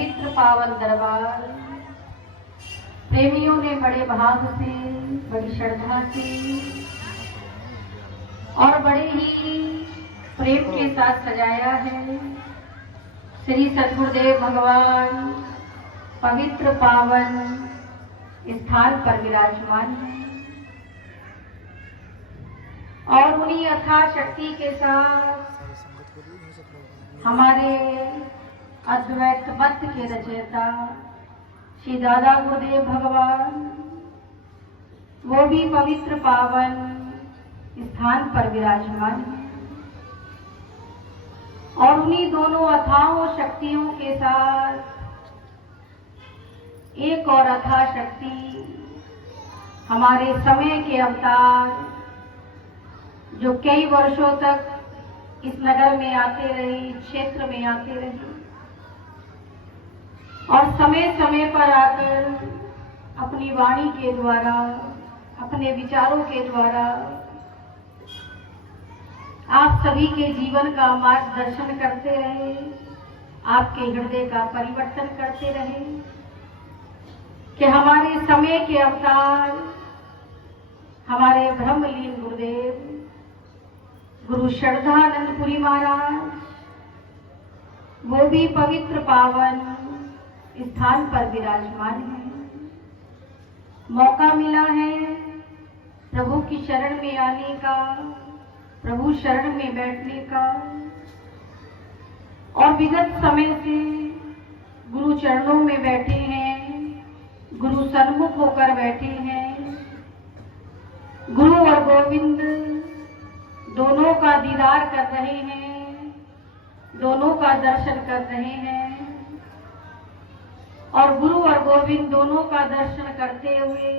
पवित्र पावन दरबार प्रेमियों ने बड़े भाव से, बड़ी श्रद्धा से और बड़े ही प्रेम के साथ सजाया है। श्री सद्गुरुदेव भगवान पवित्र पावन स्थान पर विराजमान है और उन्हीं अथाह शक्ति के साथ हमारे अद्वैत मत के रचयिता श्री दादा गुरुदेव भगवान वो भी पवित्र पावन स्थान पर विराजमान है और उन्हीं दोनों अथाह शक्तियों के साथ एक और अथाह शक्ति हमारे समय के अवतार जो कई वर्षों तक इस नगर में आते रहे, इस क्षेत्र में आते रहे और समय समय पर आकर अपनी वाणी के द्वारा, अपने विचारों के द्वारा आप सभी के जीवन का मार्गदर्शन करते रहे, आपके हृदय का परिवर्तन करते रहे कि हमारे समय के अवतार हमारे ब्रह्मलीन गुरुदेव गुरु श्रद्धानंदपुरी महाराज वो भी पवित्र पावन स्थान पर विराजमान है। मौका मिला है प्रभु की शरण में आने का, प्रभु शरण में बैठने का और विगत समय से गुरु चरणों में बैठे हैं, गुरु सन्मुख होकर बैठे हैं। गुरु और गोविंद दोनों का दीदार कर रहे हैं, दोनों का दर्शन कर रहे हैं और गुरु और गोविंद दोनों का दर्शन करते हुए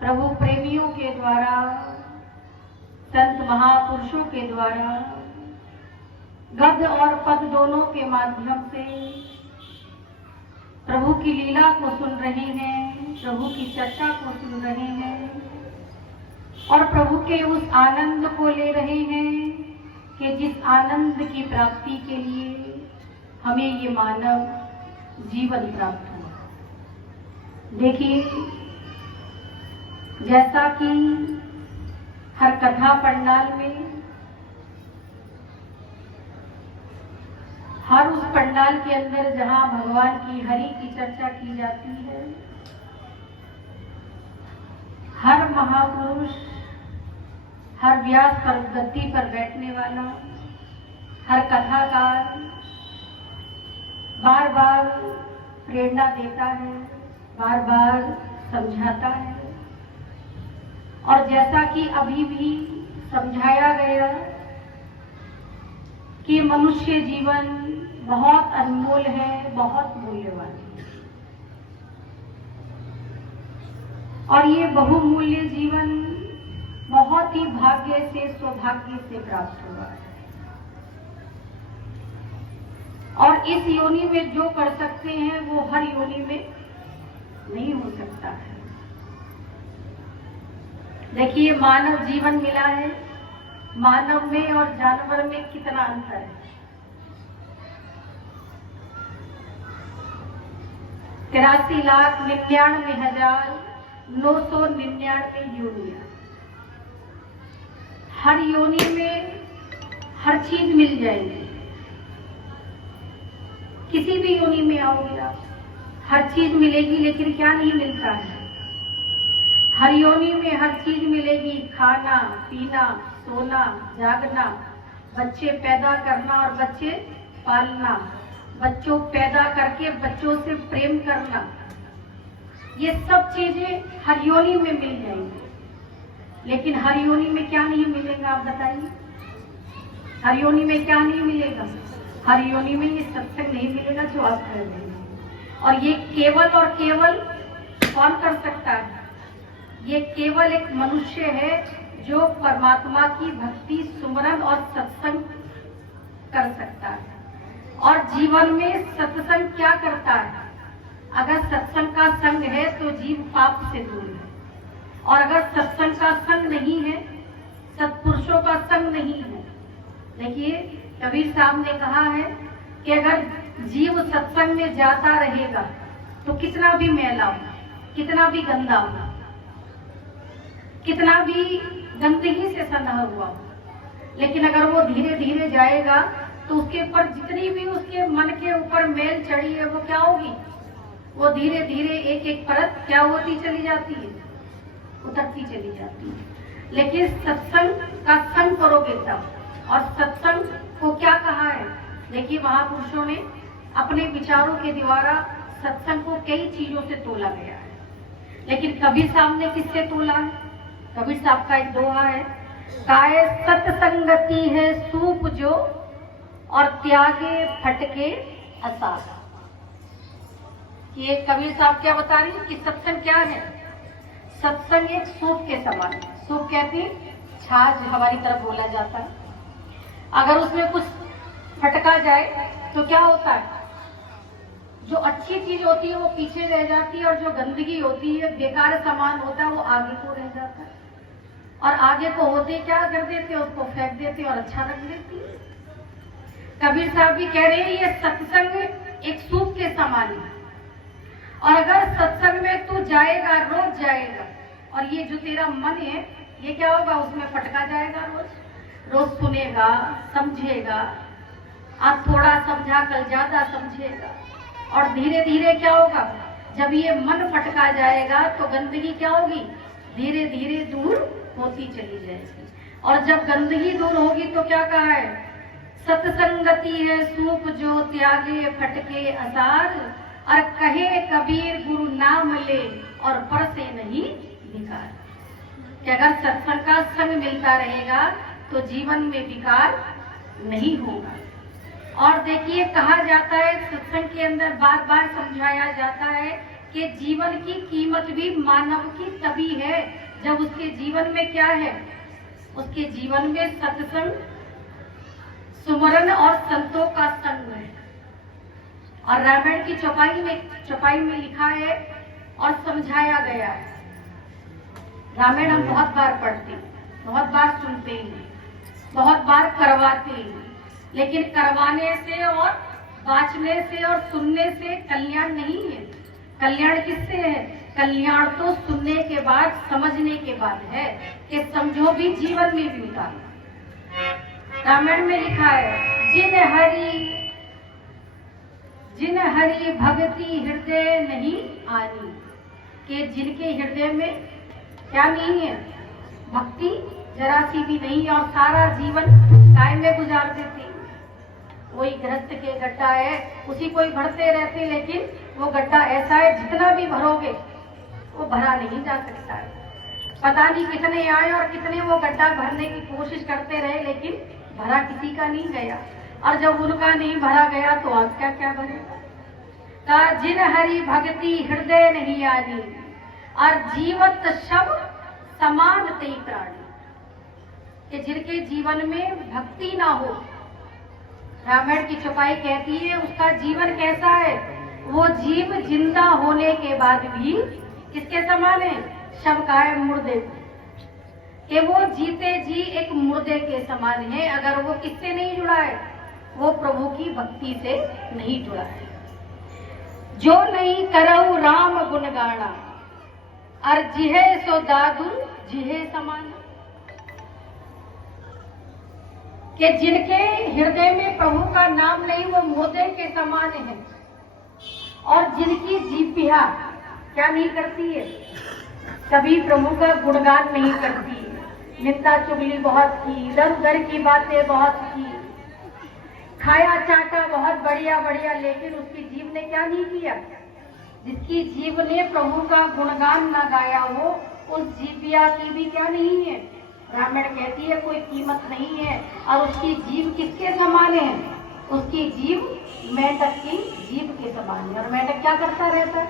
प्रभु प्रेमियों के द्वारा, संत महापुरुषों के द्वारा गद्य और पद दोनों के माध्यम से प्रभु की लीला को सुन रहे हैं, प्रभु की चर्चा को सुन रहे हैं और प्रभु के उस आनंद को ले रहे हैं कि जिस आनंद की प्राप्ति के लिए हमें ये मानव जीवन प्राप्त हुआ। देखिए, जैसा कि हर कथा पंडाल में, हर उस पंडाल के अंदर जहां भगवान की हरि की चर्चा की जाती है, हर महापुरुष, हर व्यास पर गद्दी पर बैठने वाला, हर कथाकार बार बार प्रेरणा देता है, बार बार समझाता है और जैसा कि अभी भी समझाया गया कि मनुष्य जीवन बहुत अनमोल है, बहुत मूल्यवान है और ये बहुमूल्य जीवन बहुत ही भाग्य से, सौभाग्य से प्राप्त हुआ है और इस योनि में जो कर सकते हैं वो हर योनि में नहीं हो सकता है। देखिए, मानव जीवन मिला है, मानव में और जानवर में कितना अंतर है। 83,99,999 योनियां। हर योनि में हर चीज मिल जाएगी। किसी भी योनि में आओगे आप, हर चीज मिलेगी, लेकिन क्या नहीं मिलता है? हर योनि में हर चीज मिलेगी, खाना, पीना, सोना, जागना, बच्चे पैदा करना और बच्चे पालना, बच्चों पैदा करके बच्चों से प्रेम करना, ये सब चीजें हर योनि में मिल जाएंगी। लेकिन हर योनि में क्या नहीं मिलेगा, आप बताइए? हर योनि में क्या नहीं मिलेगा? हर योनि में ये सत्संग नहीं मिलेगा जो आप कर रहे हैं। और ये केवल और केवल कौन कर सकता है? ये केवल एक मनुष्य है जो परमात्मा की भक्ति, सुमरन और सत्संग कर सकता है। और जीवन में सत्संग क्या करता है? अगर सत्संग का संग है तो जीव पाप से दूर है, और अगर सत्संग का संग नहीं है, सत्पुरुषों का संग नहीं है। देखिए, कबीर साहब ने कहा है कि अगर जीव सत्संग में जाता रहेगा तो कितना भी मैला हो, कितना भी गंदा हो, कितना भी गंदगी से सना हुआ हो, लेकिन अगर वो धीरे धीरे जाएगा तो उसके ऊपर जितनी भी उसके मन के ऊपर मैल चढ़ी है वो क्या होगी, वो धीरे धीरे एक एक परत क्या होती चली जाती है, उतरती चली जाती है। लेकिन सत्संग का संग करोगे तब, और सत्संग को क्या कहा है, देखिए महापुरुषों ने अपने विचारों के द्वारा सत्संग को कई चीजों से तोला गया है। लेकिन कबीर साहब ने किससे तोला है? कबीर साहब का एक दोहा है, काय सत्संगति है सूप जो और त्यागे फटके असार। ये कबीर साहब क्या बता रही है कि सत्संग क्या है? सत्संग एक सूप के समान है। सूप कहते हैं छाछ, हमारी तरफ बोला जाता है। अगर उसमें कुछ फटका जाए तो क्या होता है, जो अच्छी चीज होती है वो पीछे रह जाती है और जो गंदगी होती है, बेकार सामान होता है, वो आगे को रह जाता है। और आगे को होते क्या कर देते, उसको फेंक देते और अच्छा रख देती है। कबीर साहब भी कह रहे हैं ये सत्संग एक सूप के समान है, और अगर सत्संग में तू जाएगा, रोज जाएगा, और ये जो तेरा मन है ये क्या होगा, उसमें फटका जाएगा, रोज सुनेगा, समझेगा, आज थोड़ा समझा कल ज्यादा समझेगा, और धीरे धीरे क्या होगा, जब ये मन फटका जाएगा तो गंदगी क्या होगी, धीरे धीरे दूर होती चली जाएगी। और जब गंदगी दूर होगी तो क्या कहा है, सत्संगति है सूप जो त्यागे फटके असार, और कहे कबीर गुरु नाम ले और पर से नहीं विकार। कि अगर सत्संग का संग मिलता रहेगा तो जीवन में विकार नहीं होगा। और देखिए कहा जाता है, सत्संग के अंदर बार बार समझाया जाता है कि जीवन की कीमत भी मानव की तभी है जब उसके जीवन में क्या है, उसके जीवन में सत्संग, सुमरन और संतों का संग है। और रामायण की चौपाई में लिखा है और समझाया गया है। रामायण हम बहुत बार पढ़ते हैं, बहुत बार सुनते हैं, बहुत बार करवाते हैं, लेकिन करवाने से और बाँचने से और सुनने से कल्याण नहीं है। कल्याण किससे है? कल्याण तो सुनने के बाद, समझने के बाद है कि समझो भी जीवन में भी उतारो। रामायण में लिखा है, जिन हरि भक्ति हृदय नहीं आनी, कि जिनके हृदय में क्या नहीं है, भक्ति जरा सी भी नहीं, और सारा जीवन काय में गुजार देते। वही गृहस्थ के गड्ढा है, उसी को ही भरते रहते, लेकिन वो गड्ढा ऐसा है जितना भी भरोगे वो भरा नहीं जा सकता है। पता नहीं कितने आए और कितने वो गड्ढा भरने की कोशिश करते रहे, लेकिन भरा किसी का नहीं गया। और जब उनका नहीं भरा गया तो आज क्या क्या भरेगा। का जिन हरि भक्ति हृदय नहीं आनी, और जीवत शव समान तई प्राणी, कि जिनके जीवन में भक्ति ना हो, रामायण की चौपाई कहती है उसका जीवन कैसा है, वो जीव जिंदा होने के बाद भी किसके समान है, शव का है, मुर्दे, कि वो जीते जी एक मुर्दे के समान है। अगर वो किससे नहीं जुड़ा है, वो प्रभु की भक्ति से नहीं जुड़ा है। जो नहीं करऊ राम गुण गाना, और जिहे सो दादू जिहे समान, कि जिनके हृदय में प्रभु का नाम नहीं वो मुर्दे के समान है। और जिनकी जीभिया क्या नहीं करती है, कभी प्रभु का गुणगान नहीं करती, निंदा चुगली बहुत की, इधर उधर की बातें बहुत की, खाया चाटा बहुत बढ़िया बढ़िया, लेकिन उसकी जीव ने क्या नहीं किया। जिसकी जीव ने प्रभु का गुणगान ना गाया हो, उस जीविया की भी क्या नहीं है, रामायण कहती है कोई कीमत नहीं है। और उसकी जीव किसके समान है, उसकी जीव मेंढक की जीव के समान है। और मेंढक क्या करता रहता है,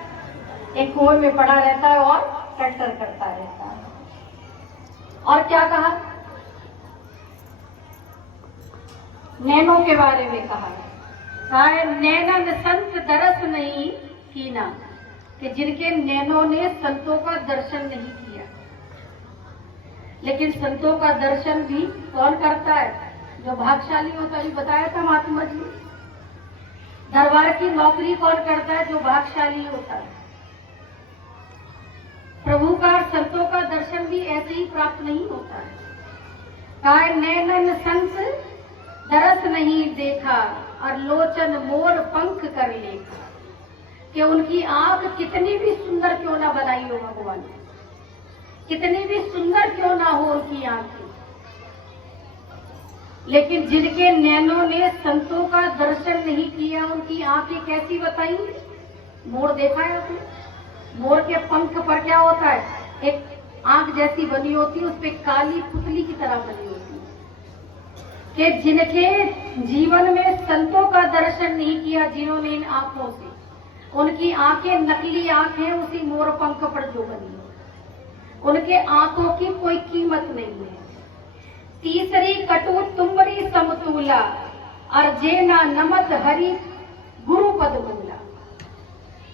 एक कुएं में पड़ा रहता है और टट्टर करता रहता है। और क्या कहा, नैनों के बारे में कहा है, नैनन संत दरस नहीं कीना, कि जिनके नैनों ने संतों का दर्शन नहीं किया। लेकिन संतों का दर्शन भी कौन करता है, जो भाग्यशाली होता है। बताया था महात्मा जी, दरबार की नौकरी कौन करता है? जो भाग्यशाली होता है। प्रभु का संतों का दर्शन भी ऐसे ही प्राप्त नहीं होता है। कहा नैनन संत दरस नहीं देखा और लोचन मोर पंख कर लेखा, कि उनकी आंख कितनी भी सुंदर क्यों ना बनाई हो भगवान ने, कितनी भी सुंदर क्यों ना हो उनकी आंखें, लेकिन जिनके नैनों ने संतों का दर्शन नहीं किया उनकी आंखें कैसी बताई? मोर देखा है आपने? मोर के पंख पर क्या होता है? एक आंख जैसी बनी होती है, उस पर काली पुतली की तरह बनी होती है। कि जिनके जीवन में संतों का दर्शन नहीं किया, जिन्होंने इन आंखों से, उनकी आंखें नकली आंखें उसी मोर पंख पर जो बनी है, उनके आंखों की कोई कीमत नहीं है। तीसरी कटु तुम्बरी समतूला और जेना नमत हरि गुरु पद मूला,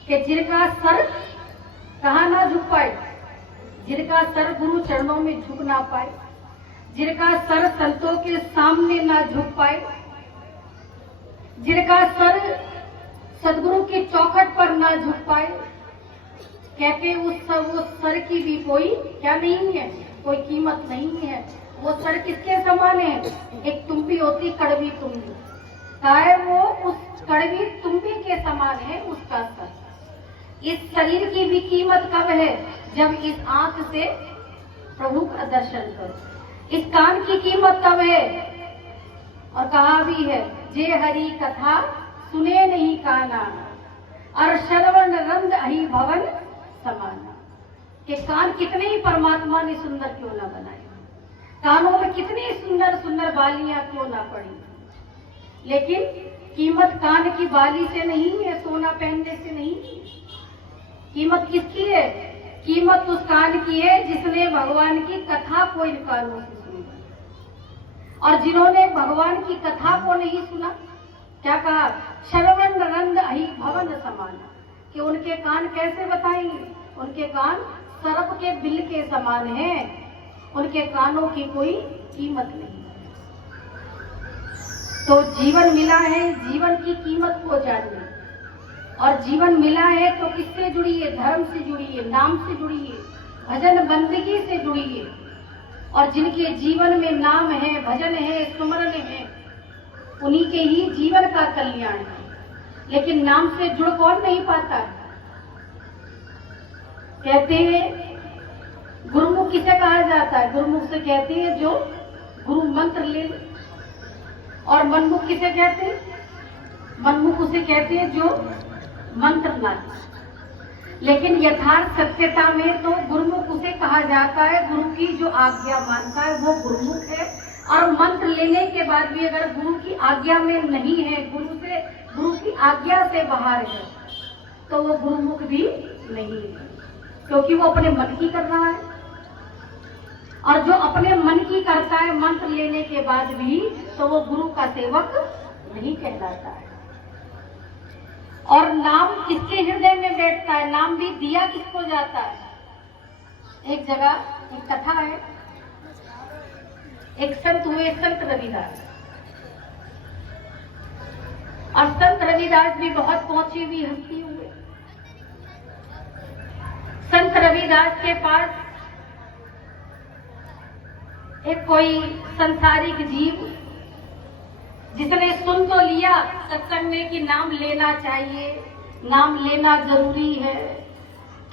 कि जिनका सर कहाँ ना झुक पाए, जिनका सर गुरु चरणों में झुक ना पाए, जिनका सर संतों के सामने ना झुक पाए, जिनका सर सदगुरु की चौखट पर ना झुक पाए, कहते उस सर की भी कोई क्या नहीं है, कोई कीमत नहीं है। वो सर किसके समान है? एक तुम्बी होती, कड़वी तुम्बी, चाहे वो उस कड़वी तुम्बी के समान है उसका सर। इस शरीर की भी कीमत कब है? जब इस आंख से प्रभु का दर्शन करो। इस कान की कीमत तब है, और कहा भी है जे हरि कथा सुने नहीं काना और श्रवण रंग अहि भवन समाना, कि कान कितने ही परमात्मा ने सुंदर क्यों ना बनाए, कानों में कितनी सुंदर सुंदर बालियां क्यों ना पड़ी, लेकिन कीमत कान की बाली से नहीं है, सोना पहनने से नहीं है। कीमत किसकी है? कीमत उस कान की है जिसने भगवान की कथा को इन कानों से सुनी, और जिन्होंने भगवान की कथा को नहीं सुना, क्या कहा? श्रवण रंग अहि भवन समाना, कि उनके कान कैसे बताएंगे? उनके कान सर्प के बिल के समान हैं, उनके कानों की कोई कीमत नहीं है। तो जीवन मिला है, जीवन की कीमत को जानिए, और जीवन मिला है तो किससे जुड़िए? धर्म से जुड़िए, नाम से जुड़िए, भजन बंदगी से जुड़िए, और जिनके जीवन में नाम है, भजन है, सुमरन है, उन्हीं के ही जीवन का कल्याण है। लेकिन नाम से जुड़ कौन नहीं पाता? कहते हैं गुरुमुख किसे कहा जाता है? गुरुमुख से कहते हैं जो गुरु मंत्र ले ले, और मनमुख किसे कहते हैं? मनमुख उसे कहते हैं जो मंत्र ना ले। लेकिन यथार्थ सत्यता में तो गुरुमुख उसे कहा जाता है, गुरु की जो आज्ञा मानता है वो गुरुमुख है, और मंत्र लेने के बाद भी अगर गुरु की आज्ञा में नहीं है, गुरु की आज्ञा से बाहर है, तो वो गुरुमुख भी नहीं है, क्योंकि वो अपने मन की कर रहा है। और जो अपने मन की करता है मंत्र लेने के बाद भी, तो वो गुरु का सेवक नहीं कहलाता है। और नाम किसके हृदय में बैठता है? नाम भी दिया किसको जाता है? एक जगह एक कथा है, एक संत हुए, संत रविदास, और संत रविदास भी बहुत पहुंची हुई हस्ती हुए। संत रविदास के पास एक कोई संसारिक जीव, जिसने सुन तो लिया सत्संग में कि नाम लेना चाहिए, नाम लेना जरूरी है,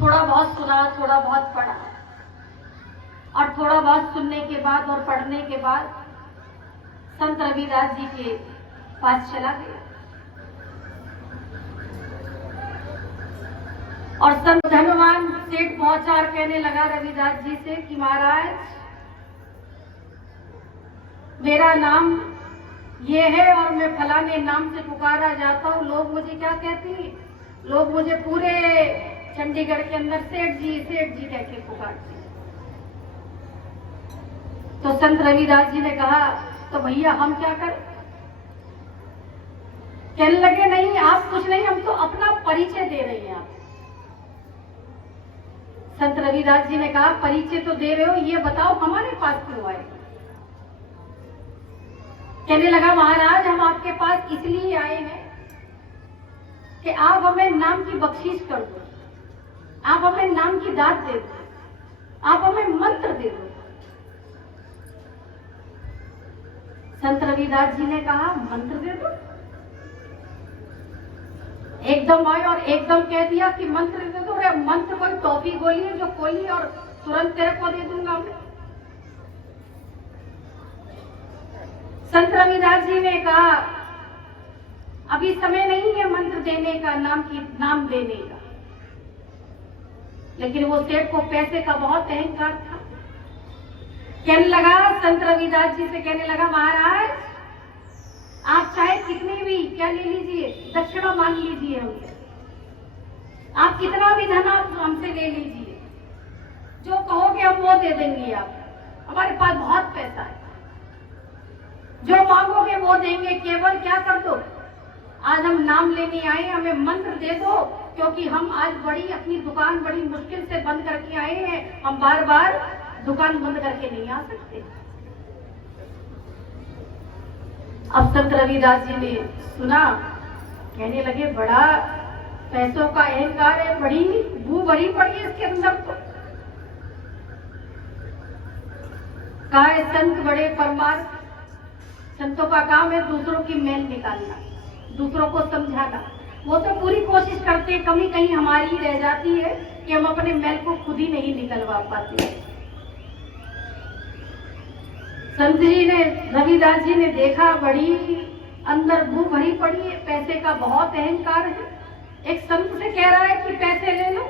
थोड़ा बहुत सुना, थोड़ा बहुत पढ़ा, और थोड़ा बहुत सुनने के बाद और पढ़ने के बाद संत रविदास जी के पास चला गया, और संत धनवान सेठ पहुंचा और कहने लगा रविदास जी से कि महाराज, मेरा नाम ये है और मैं फलाने नाम से पुकारा जाता हूँ, लोग मुझे क्या कहते हैं? लोग मुझे पूरे चंडीगढ़ के अंदर सेठ जी कह के पुकारते हैं। तो संत रविदास जी ने कहा, तो भैया हम क्या करें? कहने लगे, नहीं आप कुछ नहीं, हम तो अपना परिचय दे रहे हैं आप। संत रविदास जी ने कहा, परिचय तो दे रहे हो, ये बताओ हमारे पास क्यों आए? कहने लगा, महाराज हम आपके पास इसलिए आए हैं कि आप हमें नाम की बख्शीश कर दो, आप हमें नाम की दात दे दो, आप हमें मंत्र दे दो। संत रविदास जी ने कहा मंत्र दे दो। एकदम आए और एकदम कह दिया कि मंत्र दे दो। अरे मंत्र कोई टॉफी गोली है जो खोली और तुरंत तेरे को दे दूंगा मैं। संत रविदास जी ने कहा अभी समय नहीं है मंत्र देने का, नाम देने का। लेकिन वो सेठ को पैसे का बहुत अहंकार था। कहने लगा, संत रविदास जी से कहने लगा, महाराज आप चाहे कितनी भी क्या ले लीजिए, दक्षिणा मांग लीजिए हमसे, आप कितना भी धन आप हमसे ले लीजिए, जो कहोगे हम वो दे देंगे। आप हमारे पास बहुत पैसा है, जो मांगोगे वो देंगे। केवल क्या कर दो, आज हम नाम लेने आए, हमें मंत्र दे दो, क्योंकि हम आज अपनी दुकान बड़ी मुश्किल से बंद करके आए हैं। हम बार बार दुकान बंद करके नहीं आ सकते। अब संत रविदास जी ने सुना, कहने लगे बड़ा पैसों का अहंकार है, बड़ी भू भरी पड़ी है इसके अंदर। तो कहा है संत बड़े परमार्थ, संतों का काम है दूसरों की मैल निकालना, दूसरों को समझाना। वो तो पूरी कोशिश करते हैं, कमी कहीं हमारी ही रह जाती है कि हम अपने मैल को खुद ही नहीं निकलवा पाते। संत जी ने, रविदास जी ने देखा बड़ी अंदर भू भरी पड़ी है, पैसे का बहुत अहंकार है। एक संत से कह रहा है कि पैसे ले लो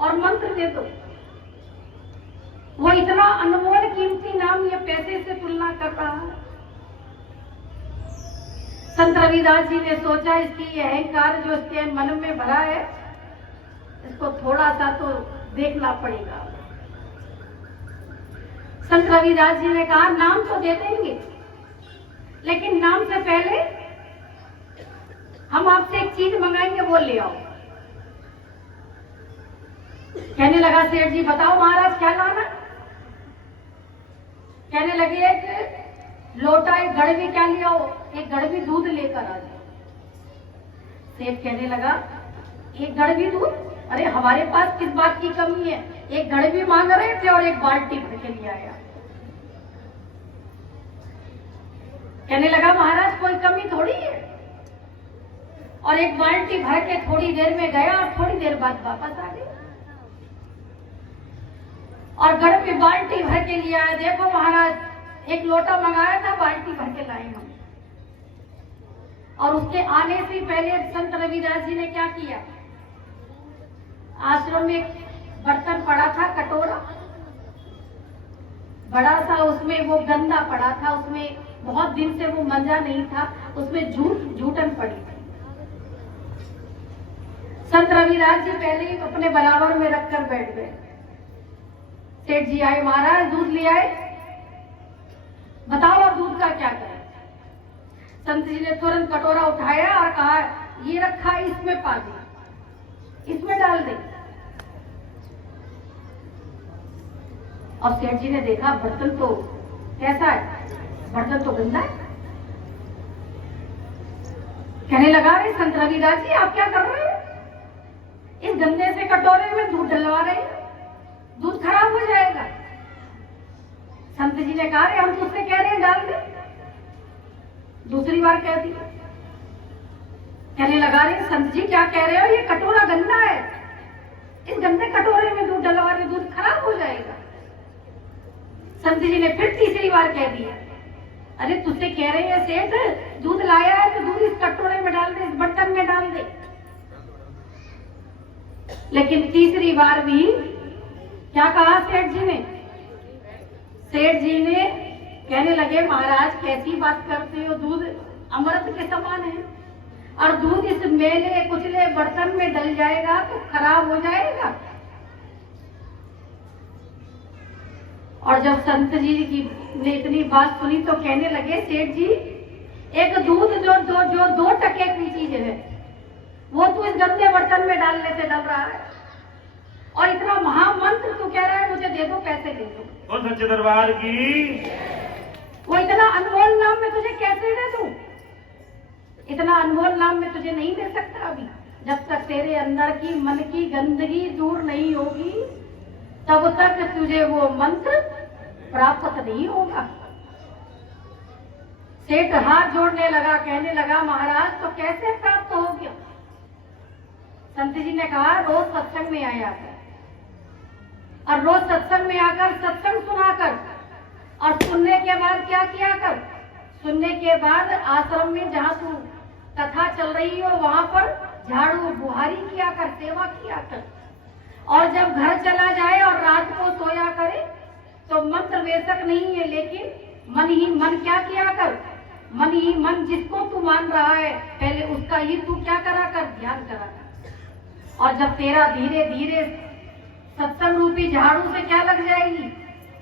और मंत्र दे दो। वो इतना अनमोल कीमती नाम ये पैसे से तुलना कर रहा है। संत रविदास जी ने सोचा इसकी अहंकार जो इसके मन में भरा है, इसको थोड़ा सा तो देखना पड़ेगा। संत रविदास जी ने कहा नाम तो दे देंगे, लेकिन नाम से पहले हम आपसे एक चीज मंगाएंगे, वो ले आओ। कहने लगा सेठ जी बताओ महाराज क्या लाना। कहने लगे एक लोटा, एक गड़वी क्या ले आओ, एक गड़वी दूध लेकर आ जाओ। सेठ कहने लगा एक गड़वी दूध, अरे हमारे पास किस बात की कमी है, एक गड़वी मांग रहे थे और एक बाल्टी भर के ले आया। कहने लगा महाराज कोई कमी थोड़ी है, और एक बाल्टी भर के थोड़ी देर में गया और थोड़ी देर बाद वापस आ गया और गड़वी बाल्टी भर के लिया है। देखो महाराज एक लोटा मंगाया था, बाल्टी भर के लाए हम। और उसके आने से पहले संत रविदास जी ने क्या किया, आश्रम में एक बर्तन पड़ा था, कटोरा बड़ा सा, उसमें वो गंदा पड़ा था, उसमें बहुत दिन से वो मंजा नहीं था, उसमें झूठन पड़ी थी। संत रविदास जी पहले ही अपने बराबर में रखकर बैठ गए। सेठ जी आए, महाराज दूध ले आए, बताओ अब दूध का क्या करें। संत जी ने तुरंत कटोरा उठाया और कहा ये रखा है, इसमें पा दे, इसमें डाल दे। और सेठ जी ने देखा बर्तन तो कैसा है, बर्तन तो गंदा है। कहने लगा रे संत रविदास जी आप क्या कर रहे हैं, इस गंदे से कटोरे में दूध डलवा रहे हैं, दूध खराब हो जाएगा। संत जी ने कहा रे हम तुझसे कह रहे हैं डाल दे, दूसरी बार कह दिया। कहने लगा रे संत जी क्या कह रहे हो, ये कटोरा गंदा है, इस गंदे कटोरे में दूध डलवा रहे, दूध खराब हो जाएगा। संत जी ने फिर तीसरी बार कह दिया, अरे तुझसे कह रहे हैं सेठ दूध लाया है तो दूध इस कटोरे में डाल दे, इस बर्तन में डाल दे। लेकिन तीसरी बार भी क्या कहा सेठ जी ने, सेठ जी ने कहने लगे महाराज कैसी बात करते हो, दूध अमृत के समान है और दूध इस मेले कुचले बर्तन में डल जाएगा तो खराब हो जाएगा। और जब संत जी की ने इतनी बात सुनी तो कहने लगे सेठ जी एक दूध जो 2 टके की चीज है वो तू इस गंदे बर्तन में डालने से डल रहा है, और इतना महामंत्र तू कह रहा है मुझे दे दो, पैसे दे दो। और सच्चे दरबार की वो इतना अनमोल नाम में तुझे कैसे दे दूं, इतना अनमोल नाम में तुझे नहीं दे सकता अभी, जब तक तेरे अंदर की मन की गंदगी दूर नहीं होगी तब तक तुझे वो मंत्र प्राप्त नहीं होगा। सेठ हाथ जोड़ने लगा, कहने लगा महाराज तो कैसे प्राप्त हो गया? संत जी ने कहा रोज सत्संग में आया कर, और रोज सत्संग में आकर सत्संग सुनाकर, और सुनने के बाद क्या किया कर? सुनने के बाद आश्रम में जहाँ तू कथा चल रही हो वहां पर झाड़ू बुहारी किया कर, सेवा किया कर, और जब घर चला जाए और रात को सोया करे तो मंत्र बेशक नहीं है लेकिन मन ही मन क्या किया कर? मन ही मन जिसको तू मान रहा है पहले उसका ही तू क्या करा कर? ध्यान करा कर। और जब तेरा धीरे धीरे सत्संग रूपी झाड़ू से क्या लग जाएगी?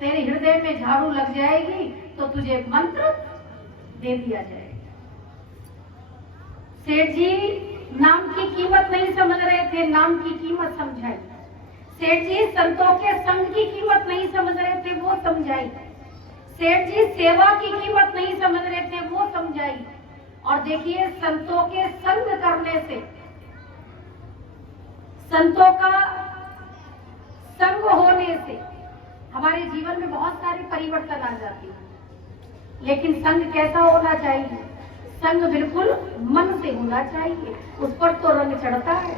तेरे हृदय में झाड़ू लग जाएगी तो तुझे मंत्र दे दिया जाएगा। सेठ जी नाम की कीमत नहीं समझ रहे थे, नाम की कीमत समझाई। सेठ जी संतों के संग की कीमत नहीं समझ रहे थे, वो समझाई। सेठ जी सेवा की कीमत नहीं समझ रहे थे, वो समझाई। और देखिए संतों के संग करने से, संतों का संग होने से हमारे जीवन में बहुत सारे परिवर्तन आ जाते हैं। लेकिन संग कैसा होना चाहिए? संग बिल्कुल मन से होना चाहिए, उस पर तो रंग चढ़ता है।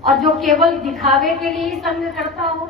और जो केवल दिखावे के लिए ही संग करता हो